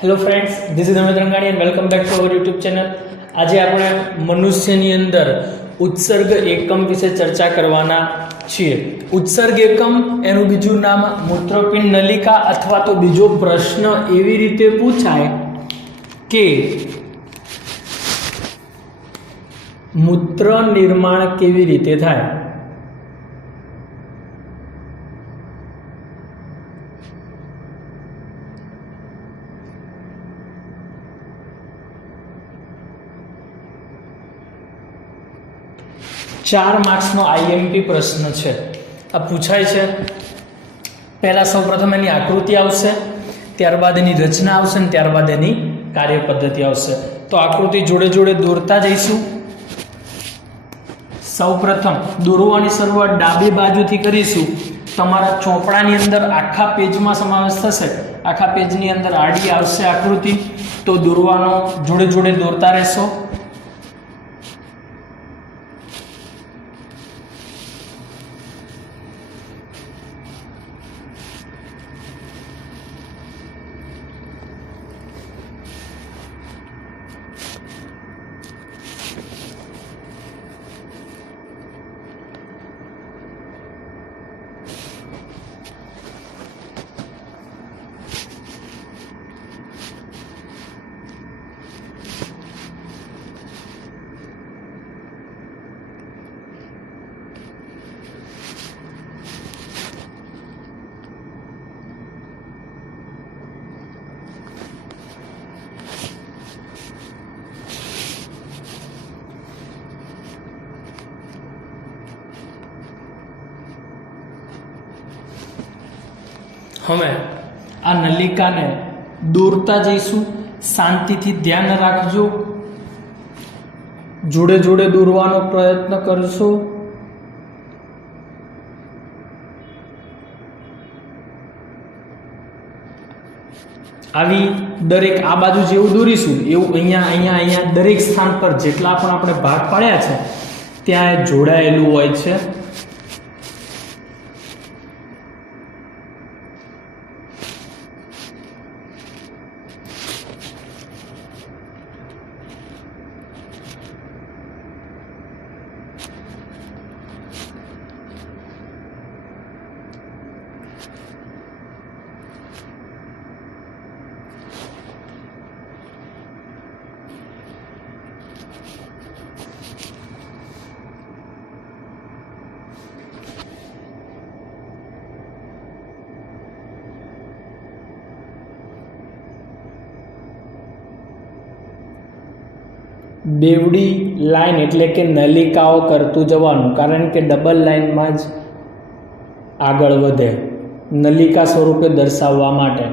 Hello friends, this is Amit Rangani and welcome back to our YouTube channel. આજે આપણે મનુષ્યની અંદર ઉત્સર્ગ એકમ વિશે ચર્ચા કરવાના છીએ. ઉત્સર્ગ એકમ એનું બીજું નામ મૂત્રપિંડ નલિકા, અથવા તો બીજો પ્રશ્ન એવી રીતે પૂછાય કે મૂત્ર નિર્માણ કેવી રીતે થાય. ચાર માર્ક્સનો આઈએમપી પ્રશ્ન છે. આ પૂછાય છે. પહેલા સૌપ્રથમ એની આકૃતિ આવશે, ત્યારબાદ એની રચના આવશે અને ત્યારબાદ એની કાર્યપદ્ધતિ આવશે. તો આકૃતિ જોડે જોડે દોરતા જઈશું. સૌપ્રથમ દોરવાની શરૂઆત ડાબી બાજુથી કરીશું. તમારા ચોપડાની અંદર આખા પેજમાં સમાવેશ થશે. આખા પેજની અંદર આડી આવશે આકૃતિ, તો દોરવાનો જોડે જોડે દોરતા રહેશો. હવે આ નલિકાને દોરતા જઈશું. શાંતિથી ધ્યાન રાખજો, જોડે જોડે દોરવાનો પ્રયત્ન કરશો. આવી દરેક આ બાજુ જેવું દોરીશું એવું અહીંયા અહીંયા અહીંયા દરેક સ્થાન પર જેટલા પણ આપણે ભાગ પાડ્યા છે ત્યાં જોડાયેલું હોય છે. બેવડી લાઈન એટલે કે નલિકાઓ કરતું જવાનું, કારણ કે ડબલ લાઈનમાં જ આગળ વધે નલિકા સ્વરૂપે દર્શાવવા માટે.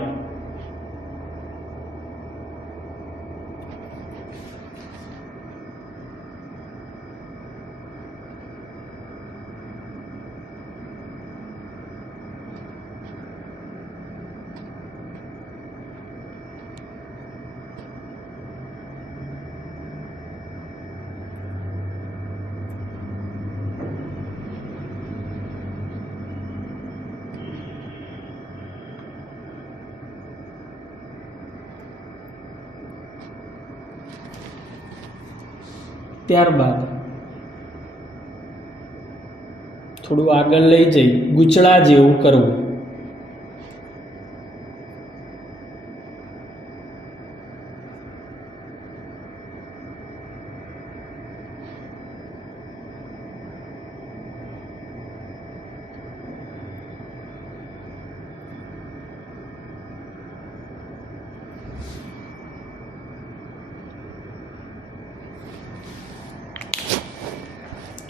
ત્યારબાદ થોડું આગળ લઈ જઈ ગૂંચળા જેવું કરવું.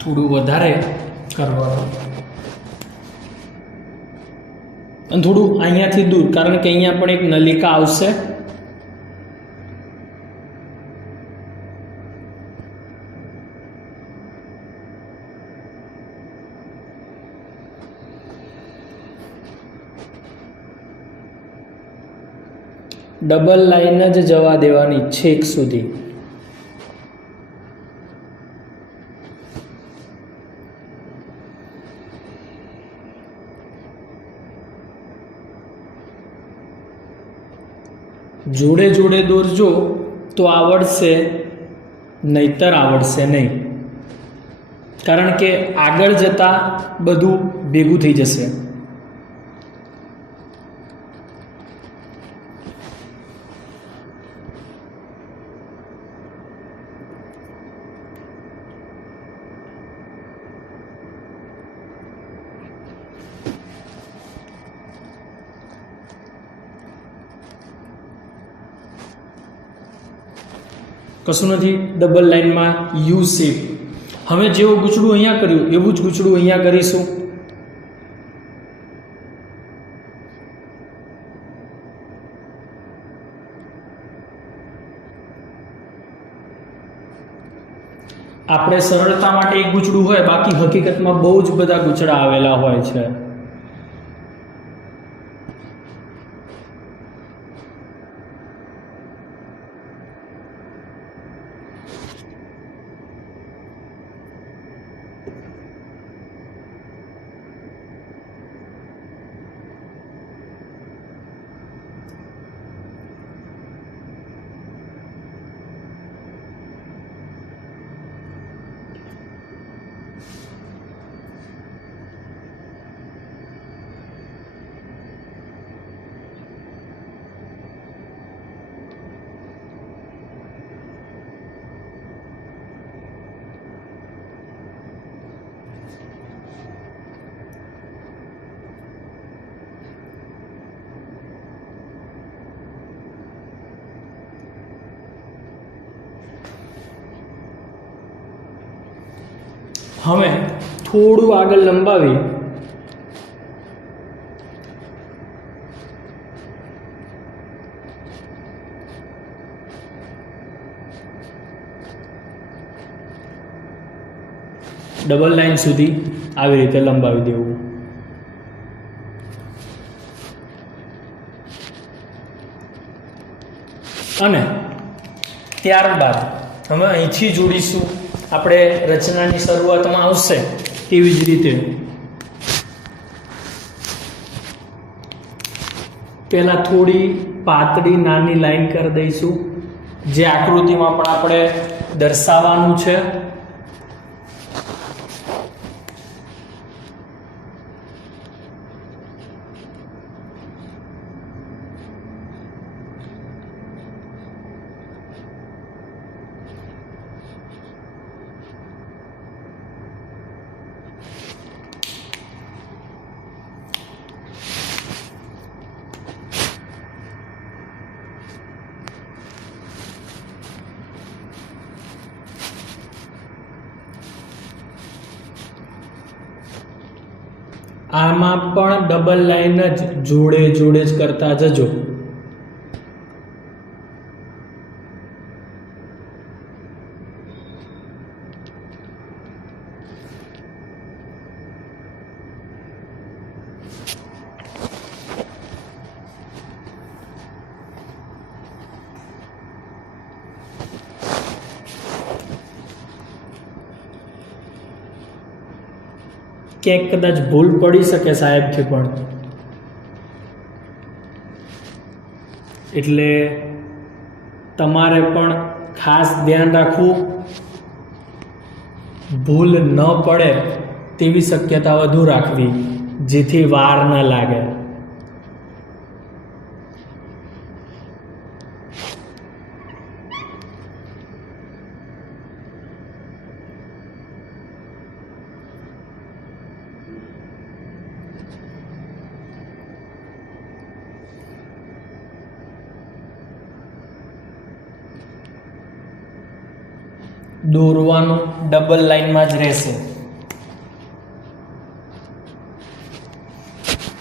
થોડું વધારે કરવાનું અને થોડું અહીંયાથી દૂર, કારણ કે અહીંયા પણ એક નલિકા આવશે. ડબલ લાઈન જ જવા દેવાની છેક સુધી. જોડે જોડે દોરજો તો આવડશે, નહીતર આવડશે નહીં, કારણ કે આગળ જતાં બધું ભેગું થઈ જશે. કશું નથી, ડબલ લાઇનમાં યુ શેપ. હવે જેવું ગૂંચળું અહીંયા કર્યું એવું જ ગૂંચળું અહીંયા કરીશું. આપણે સરળતા માટે એક ગૂંચળું હોય, બાકી હકીકતમાં બહુ જ બધા ગૂંચળા આવેલા હોય છે. હવે થોડું આગળ લંબાવી ડબલ લાઇન સુધી આવી રીતે લંબાવી દેવું. અને ત્યારબાદ હવે અહીંથી જોડીશું. આપણે રચનાની શરૂઆતમાં આવશે તેવી જ રીતે પહેલાં થોડી પાતળી નાની લાઈન કરી દઈશું, જે આકૃતિમાં પણ આપણે દર્શાવવાનું છે. આમાં પણ ડબલ લાઈન જ જોડે જોડે જ કરતા જજો. ક્યાંક કદાચ ભૂલ પડી શકે સાહેબથી પણ, એટલે તમારે પણ ખાસ ધ્યાન રાખવું, ભૂલ ન પડે તેવી શક્યતા વધુ રાખવી, જેથી વાર ન લાગે. દોરવાનું ડબલ લાઈનમાં જ રહેશે.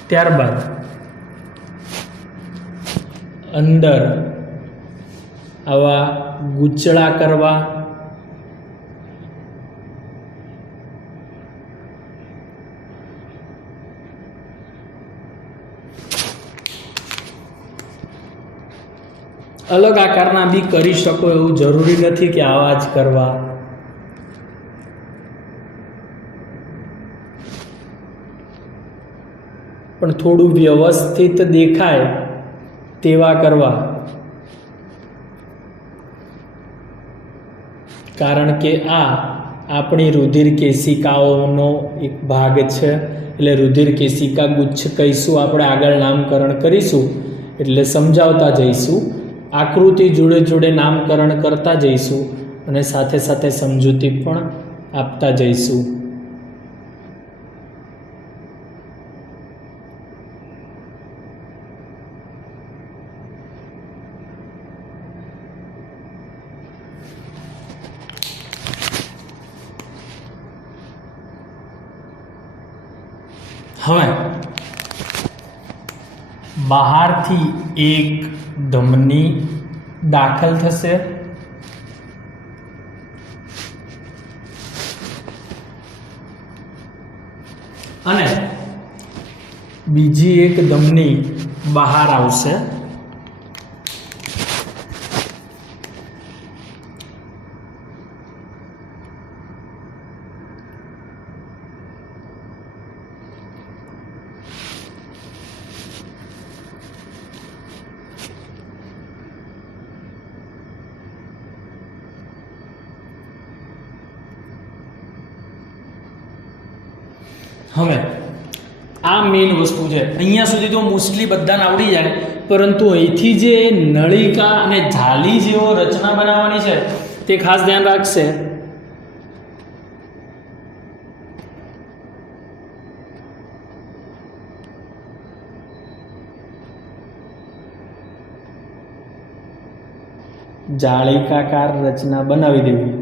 ત્યારબાદ અંદર આવા ગૂંચળા કરવા. અલગ આકારના બી કરી શકો, એવું જરૂરી નથી કે આવા જ કરવા. પણ થોડું વ્યવસ્થિત દેખાય તેવા કરવા. કારણ કે આ આપણી રુધિર કેશિકાઓનો એક ભાગ છે, એટલે રુધિર કેશિકા ગુચ્છ કહીશું આપણે, આગળ નામકરણ કરીશું એટલે સમજાવતા જઈશું, આકૃતિ જોડે જોડે નામકરણ કરતા જઈશું અને સાથે સાથે સમજૂતી પણ આપતા જઈશું. હવે બહારથી એક ધમની દાખલ થશે અને બીજી એક ધમની બહાર આવશે. હવે આ મેઇન વસ્તુ છે. અહીંયા સુધી તો મોસ્ટલી બધાને આવડી જાય, પરંતુ અહીંથી જે નળિકા અને જાલી જેવો રચના બનાવવાની છે તે ખાસ ધ્યાન રાખશે. જાળીકાકાર રચના બનાવી દેવી.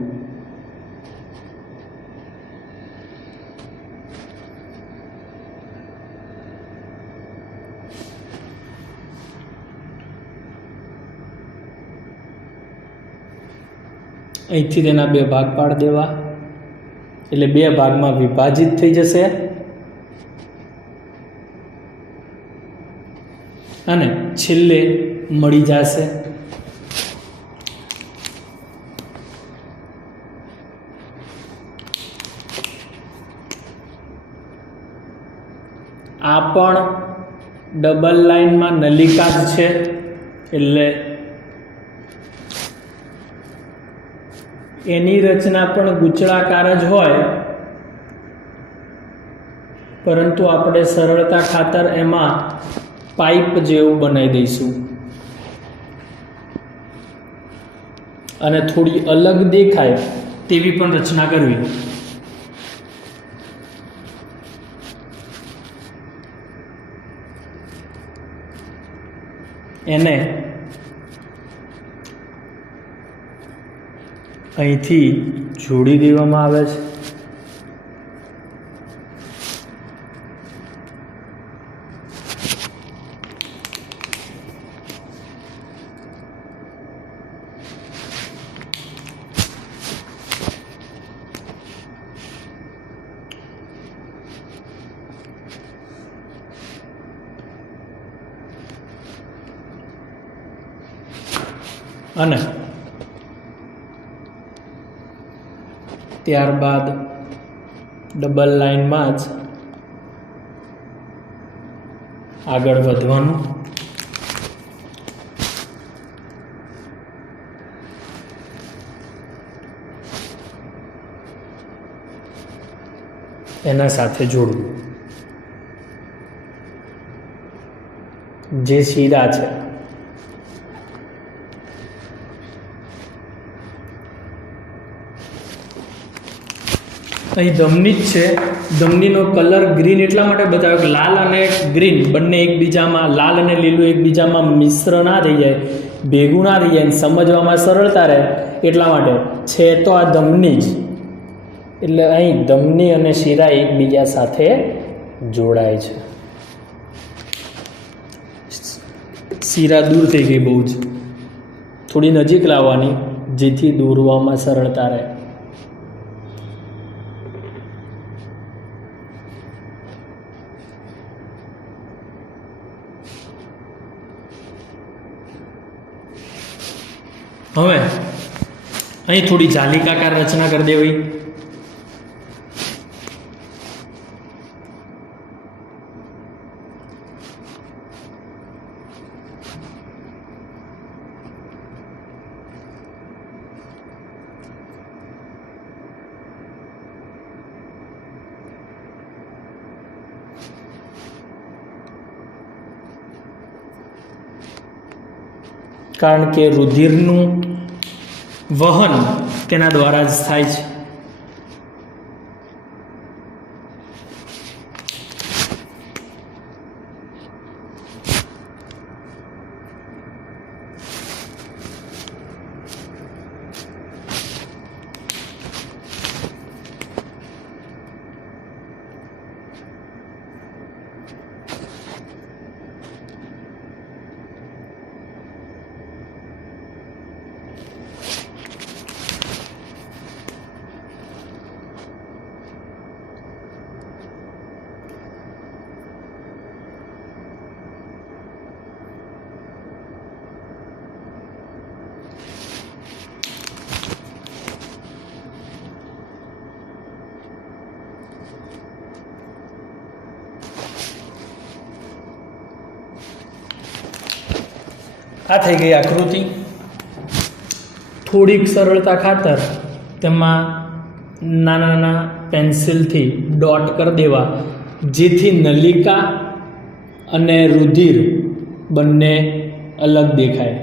અહીંથી તેના બે ભાગ પાડી દેવા એટલે બે ભાગમાં વિભાજિત થઈ જશે અને છેલ્લે મળી જશે. આ પણ ડબલ લાઇનમાં નલિકા જ છે, એટલે એની રચના પણ ગૂંચળાકાર જ હોય, પરંતુ આપણે સરળતા ખાતર એમાં પાઇપ જેવું બનાવી દઈશું અને થોડી અલગ દેખાય તેવી પણ રચના કરવી. એને અહીંથી જોડી દેવામાં આવે છે. અને ત્યારબાદ ડબલ લાઇનમાં જ આગળ વધવાનું. એના સાથે જોડવું. જે શીરા છે અહીં ધમની જ છે. ધમનીનો કલર ગ્રીન એટલા માટે બતાવ્યો કે લાલ અને ગ્રીન બંને એકબીજામાં, લાલ અને લીલું એકબીજામાં મિશ્ર ના થઈ જાય, ભેગું ના થઈ જાય, સમજવામાં સરળતા રહે એટલા માટે છે તો આ ધમની જ. એટલે અહીં ધમની અને શીરા એકબીજા સાથે જોડાય છે. શીરા દૂર થઈ ગઈ બહુ જ, થોડી નજીક લાવવાની જેથી દોરવામાં સરળતા રહે. હવે અહીં થોડી જાલિકાકાર રચના કરી દેવી. કારણ કે રુધિરનું વહન તેના દ્વારા જ થાય છે. આ થઈ ગઈ આકૃતિ. થોડીક સરળતા ખાતર તેમાં નાના નાના પેન્સિલથી ડોટ કરી દેવા, જેથી નલિકા અને રુધિર બંને અલગ દેખાય.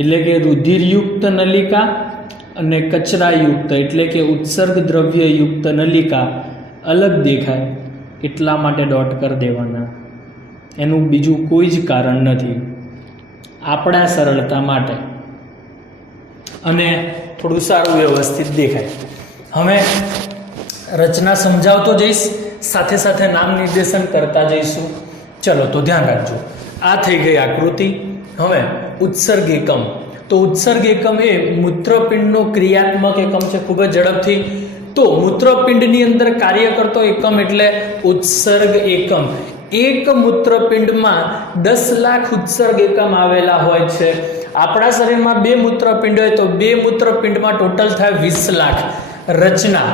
એટલે કે રુધિરયુક્ત નલિકા અને કચરાયુક્ત એટલે કે ઉત્સર્ગ દ્રવ્યયુક્ત નલિકા અલગ દેખાય એટલા માટે ડોટ કરી દેવાના. એનું બીજું કોઈ જ કારણ નથી, આપણા સરળતા માટે અને થોડું સારું વ્યવસ્થિત દેખાય. હવે રચના સમજાવતો જઈશ, સાથે સાથે નામ નિર્દેશન કરતા જઈશું. ચલો તો ધ્યાન રાખજો. આ થઈ ગઈ આકૃતિ. હવે ઉત્સર્ગ એકમ. તો ઉત્સર્ગ એકમ એ મૂત્રપિંડનો ક્રિયાત્મક એકમ છે. ખૂબ જ ઝડપથી, તો મૂત્રપિંડની અંદર કાર્ય કરતો એકમ એટલે ઉત્સર્ગ એકમ. એક મૂત્રપિંડમાં 10 લાખ ઉત્સર્ગ એકમ આવેલા હોય છે. આપણા શરીરમાં 2 મૂત્રપિંડ હોય તો 2 મૂત્રપિંડમાં ટોટલ થાય 20 લાખ. રચના: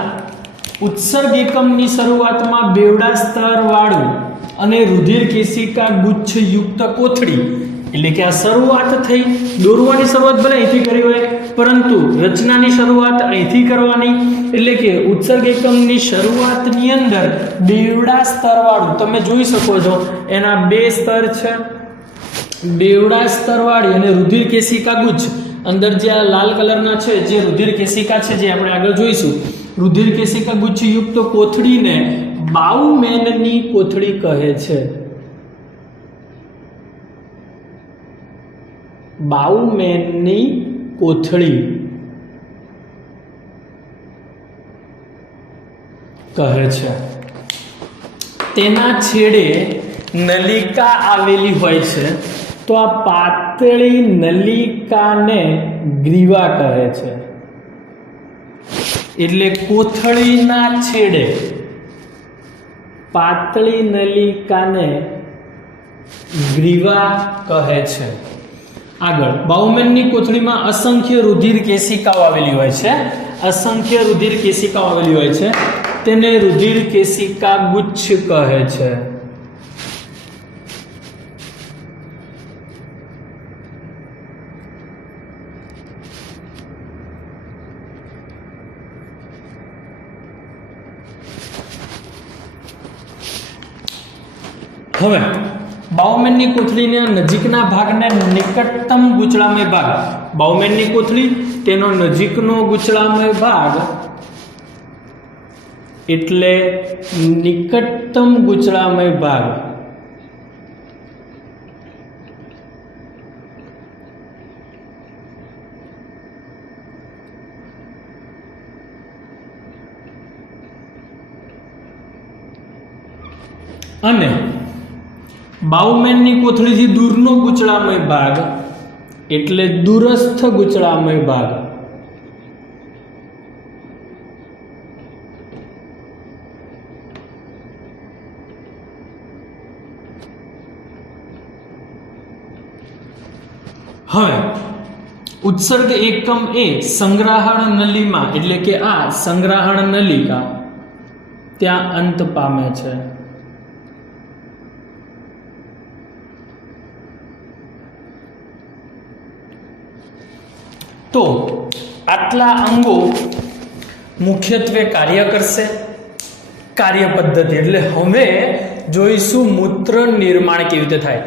ઉત્સર્ગ એકમની શરૂઆતમાં બેવડા સ્તર વાળું અને રુધિર કેશિકા ગુચ્છયુક્ત કોથળી, એટલે કે આ શરૂઆત થઈ. દોરવાની શરૂઆત ભલે અહીંથી કરી હોય, પરંતુ રચનાની શરૂઆત અહીંથી કરવાની. એટલે કે ઉત્સર્ગ એકમની શરૂઆતની અંદર બેવડા સ્તરવાળું, તમે જોઈ શકો છો એના 2 સ્તર છે. બેવડા સ્તરવાળી અને રુધિર કેશિકા ગુચ્છ, અંદર જે આ લાલ કલરના છે જે રુધિર કેશિકા છે, જે આપણે આગળ જોઈશું. રુધિર કેશિકા ગુચ્છયુક્ત કોથળીને બાઉમેનની કોથળી કહે છે. બાઉમેનની કોથળી કહે છે. તેના છેડે નલિકા આવેલી હોય છે. તો આ પાતળી નલિકાને ગ્રીવા કહે છે. એટલે કોથળીના છેડે પાતળી નલિકાને ગ્રીવા કહે છે. આગળ, બાઉમેનની કોથળીમાં અસંખ્ય રુધિર કેશિકાઓ આવેલી હોય છે. અસંખ્ય રુધિર કેશિકાઓ આવેલી હોય છે, તેને રુધિર કેશિકા ગુચ્છ કહે છે. હવે બાઉમેનની કોથળીના નજીકના ભાગને નિકટતમ ગૂંચળામય ભાગ. બાઉમેનની કોથળી, તેનો નજીકનો ગૂંચળામય ભાગ એટલે નિકટતમ ગૂંચળામય ભાગ. અને બાઉમેનની કોથળીથી દૂરનો ગૂંચળામય ભાગ એટલે દૂરસ્થ ગૂંચળામય ભાગ. હવે ઉત્સર્ગ એકમ એ સંગ્રાહણ નલીમાં, એટલે કે આ સંગ્રાહણ નલિકા ત્યાં અંત પામે છે. તો આટલા અંગો મુખ્યત્વે કાર્ય કરશે. કાર્ય પદ્ધતિ. એટલે હવે જોઈશું મૂત્ર નિર્માણ કેવી રીતે થાય.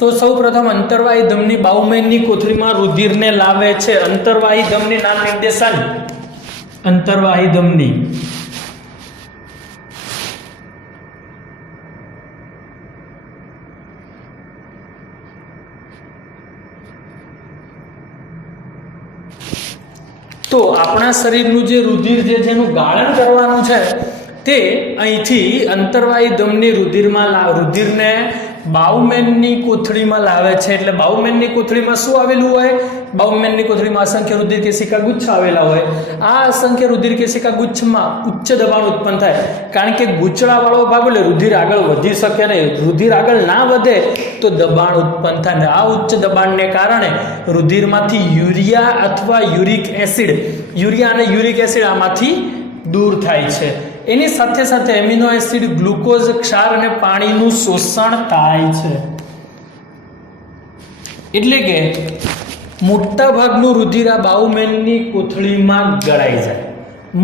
તો સૌપ્રથમ અંતર્વાહી ધમની બાઉમેનની કોથળીમાં રુધિરને લાવે છે. અંતર્વાહી ધમની નામ નિર્દેશન. અંતર્વાહી ધમની તો આપણા શરીરનું જે રુધિર જે જેનું ગાળણ કરવાનું છે તે અહીંથી અંતર્વાહી ધમની રુધિરને બાઉમેનની કોથળીમાં લાવે છે. એટલે બાઉમેનની કોથળીમાં શું આવેલું હોય? બાઉમેનની કોથળીમાં અસંખ્ય રુધિર કેશિકા ગુચ્છ આવેલા હોય. આ અસંખ્ય રુધિર કેશિકા ગુચ્છમાં ઉચ્ચ દબાણ ઉત્પન્ન થાય. કારણ કે ગૂંચળાવાળો ભાગ એટલે રુધિર આગળ વધી શકે નહીં. રુધિર આગળ ના વધે તો દબાણ ઉત્પન્ન થાય ને આ ઉચ્ચ દબાણને કારણે રુધિરમાંથી યુરિયા અથવા યુરિક એસિડ, યુરિયા અને યુરિક એસિડ આમાંથી દૂર થાય છે. એની સાથે સાથે એમિનો એસિડ, ગ્લુકોઝ, ક્ષાર અને પાણીનું શોષણ થાય છે. એટલે કે મોટા ભાગનું રુધિર આ બાઉમેનની કોથળીમાં ગળાઈ જાય,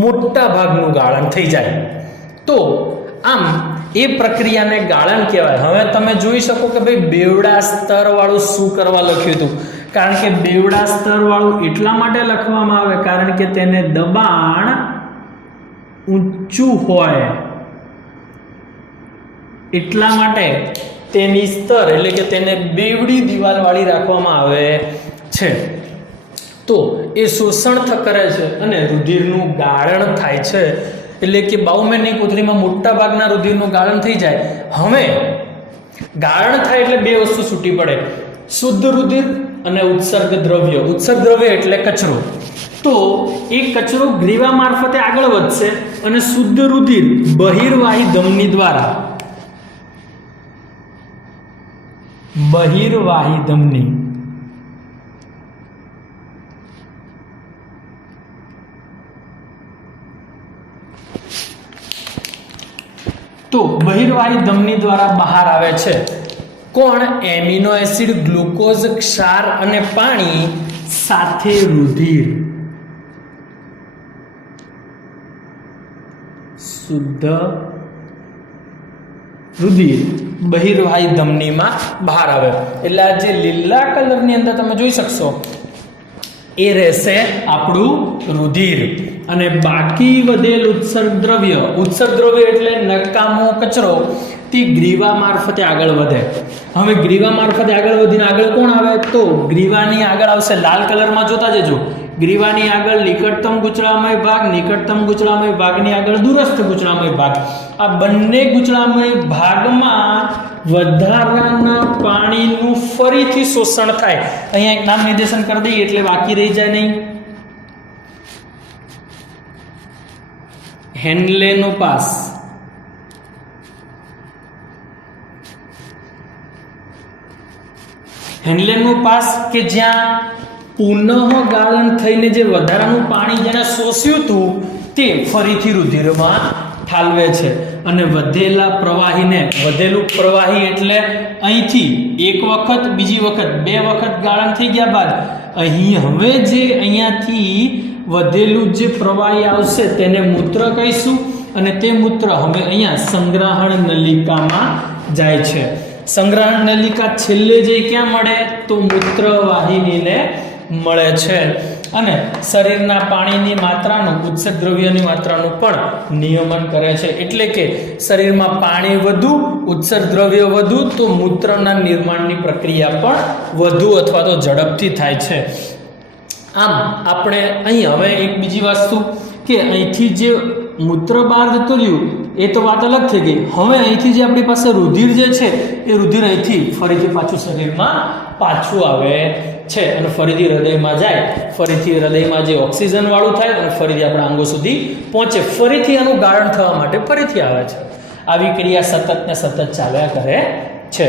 મોટા ભાગનું ગાળણ થઈ જાય. તો આમ એ પ્રક્રિયાને ગાળણ કહેવાય. હવે તમે જોઈ શકો કે ભાઈ બેવડા સ્તર વાળું શું કરવા લખ્યું હતું. કારણ કે બેવડા સ્તર વાળું એટલા માટે લખવામાં આવે કારણ કે તેને દબાણ ઊંચું હોય એટલા માટે તેની સ્તર એટલે કે તેને બેવડી દિવાલ વાળી રાખવામાં આવે છે. તો એ શોષણ કરે છે અને રુધિરનું ગાળણ થાય છે. એટલે કે બાઉમેનની કોથળીમાં મોટા ભાગના રુધિરનું ગાળણ થઈ જાય. હવે ગાળણ થાય એટલે બે વસ્તુ છૂટી પડે, શુદ્ધ રુધિર અને ઉત્સર્ગ દ્રવ્ય. ઉત્સર્ગ દ્રવ્ય એટલે કચરો. તો એ કચરો ગ્રીવા મારફતે આગળ વધશે અને શુદ્ધ રુધિર બહિર્વાહી ધમની દ્વારા, બહિર્વાહી ધમની તો બહિર્વાહી ધમની દ્વારા બહાર આવે છે. કોણ? એમિનો એસિડ, ગ્લુકોઝ, ક્ષાર અને પાણી સાથે રુધિર. શુદ્ધ રુધિર બહિર્વાહી ધમનીમાં બહાર આવે. એટલે આ જે લીલા કલરની અંદર તમે જોઈ શકશો એ રહેશે આપણું રુધિર. અને બાકી વધેલ ઉત્સર્ગ દ્રવ્ય એટલે નકામો કચરો તે ગ્રીવા મારફતે આગળ વધે. હવે ગ્રીવા મારફતે આગળ વધીને આગળ કોણ આવે? તો ગ્રીવાની આગળ આવશે, લાલ કલરમાં જોતા જજો. ગ્રીવાની આગળ નિકટતમ ગૂંચળામય ભાગ, નિકટતમ ગૂંચળામય ભાગની આગળ દૂરસ્થ ગૂંચળામય ભાગ. આ બંને ગૂંચળામય ભાગમાં વધારાના પાણીનું ફરીથી શોષણ થાય. અહીંયા એક નામ નિર્દેશન કરી દઈએ એટલે બાકી રહી જાય નહીં. હેન્લેનો પાસ. હેન્લેનો પાસ કે જ્યાં પુનઃ ગાળણ થઈને જે વધારાનું પાણી જેને શોષ્યું હતું તે ફરીથી રુધિરમાં ઠાલવે છે અને વધેલા પ્રવાહીને, વધેલું પ્રવાહી એટલે અહીંથી એક વખત, બીજી વખત, બે વખત ગાળણ થઈ ગયા બાદ અહીં હવે જે અહીંયાથી વધેલું જે પ્રવાહી આવશે તેને મૂત્ર કહીશું અને તે મૂત્ર હવે અહીંયા સંગ્રહણ નલિકામાં જાય છે. સંગ્રહણ નલિકા છેલ્લે જઈ ક્યાં મળે? તો મૂત્રવાહિનીને મળે છે. અને શરીરના પાણીની માત્રાનું, ઉત્સર્ગ દ્રવ્યની માત્રાનું પણ નિયમન કરે છે. એટલે કે શરીરમાં પાણી વધુ, ઉત્સર્ગ દ્રવ્ય વધુ તો મૂત્રના નિર્માણની પ્રક્રિયા પણ વધુ અથવા તો ઝડપથી થાય છે. આમ આપણે અહીં હવે એક બીજી વસ્તુ કે અહીંથી જે મૂત્ર બહાર જતું રહ્યું એ તો વાત અલગ થઈ ગઈ. હવે અહીંથી જે આપણી પાસે રુધિર જે છે એ રુધિર અહીંથી ફરીથી પાછું શરીરમાં પાછું આવે છે અને ફરીથી હૃદયમાં જાય. ફરીથી હૃદયમાં જે ઓક્સિજન વાળું થાય અને ફરીથી આપણા અંગો સુધી પહોંચે. ફરીથી આનું ગાળણ થવા માટે ફરીથી આવે છે. આવી ક્રિયા સતત ને સતત ચાલ્યા કરે છે.